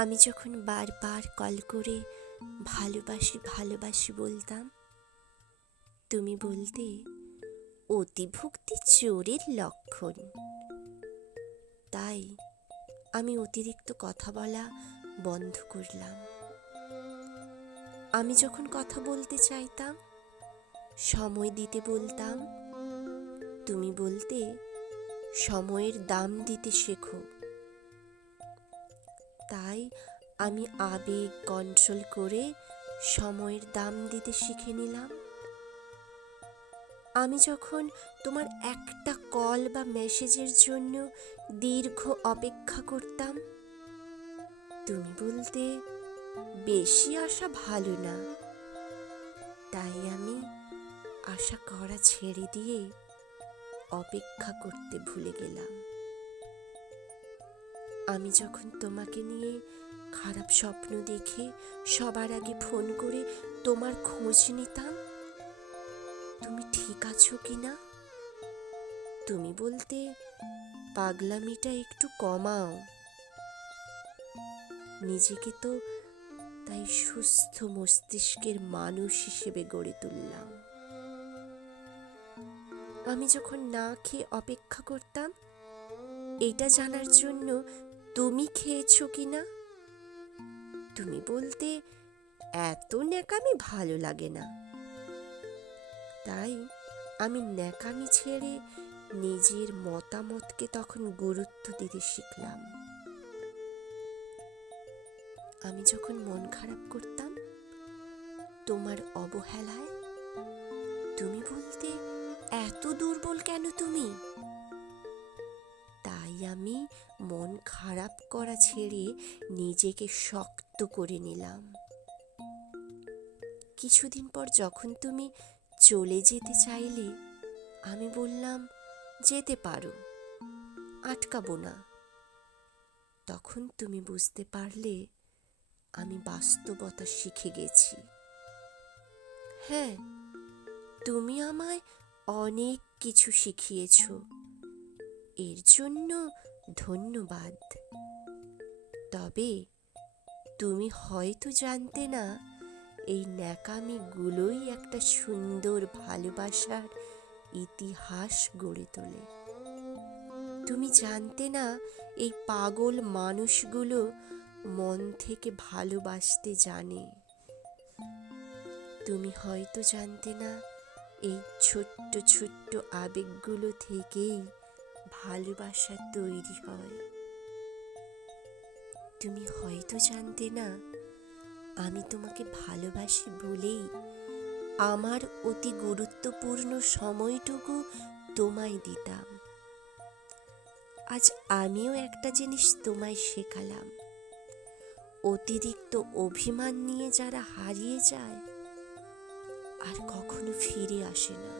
আমি যখন বারবার কল করে ভালোবাসি ভালোবাসি বলতাম, তুমি বলতে অতিভক্তি চোরের লক্ষণ। তাই আমি অতিরিক্ত কথা বলা বন্ধ করলাম। আমি যখন কথা বলতে চাইতাম, সময় দিতে বলতাম, তুমি বলতে সময়ের দাম দিতে শেখো। তাই আমি আবেগ কন্ট্রোল করে সময়ের দাম দিতে শিখে নিলাম। আমি যখন তোমার একটা কল বা মেসেজের জন্য দীর্ঘ অপেক্ষা করতাম, তুমি বলতে বেশি আশা ভালো না। তাই আমি আশা করা ছেড়ে দিয়ে অপেক্ষা করতে ভুলে গেলাম। আমি যখন তোমাকে নিয়ে খারাপ স্বপ্ন দেখে সবার আগে ফোন করে তোমার খোঁজ নিতাম, তুমি ঠিক আছো কিনা, তুমি বলতে পাগলামিটা একটু কমাও। নিজেকে তো তাই সুস্থ মস্তিষ্কের মানুষ হিসেবে গড়ে তুললাম। আমি যখন না খেয়ে অপেক্ষা করতাম এটা জানার জন্য তুমি খেয়েছো কিনা, তুমি বলতে এত ন্যাকামি ভালো লাগে না। তাই আমি ন্যাকামি ছেড়ে নিজের মতামতকে তখন গুরুত্ব দিতে শিখলাম। আমি যখন মন খারাপ করতাম তোমার অবহেলায়, তুমি বলতে এত দুর্বল কেন তুমি। তাই আমি মন খারাপ করা ছেড়ে নিজেকে শক্ত করে নিলাম। কিছুদিন পর যখন তুমি চলে যেতে চাইলে, আমি বললাম যেতে পারো, আটকাবো না। তখন তুমি বুঝতে পারলে আমি বাস্তবতা শিখে গেছি। হ্যাঁ, তুমি আমায় অনেক কিছু শিখিয়েছো, এর জন্য ধন্যবাদ। তবে তুমি হয়তো জানতে না, এই ন্যাকামিগুলোই একটা সুন্দর ভালোবাসার ইতিহাস গড়ে তোলে। তুমি জানতে না, এই পাগল মানুষগুলো মন থেকে ভালোবাসতে জানে। তুমি হয়তো জানতে না, এই ছোট্ট ছোট্ট আবেগগুলো থেকেই ভালোবাসা তৈরি হয়। তুমি হয়তো জানতে না, আমি তোমাকে ভালোবাসি বলেই আমার অতি গুরুত্বপূর্ণ সময়টুকু তোমায় দিতাম। আজ আমিও একটা জিনিস তোমায় শেখালাম, অতিরিক্ত অভিমান নিয়ে যারা হারিয়ে যায় আর কখনো ফিরে আসে না।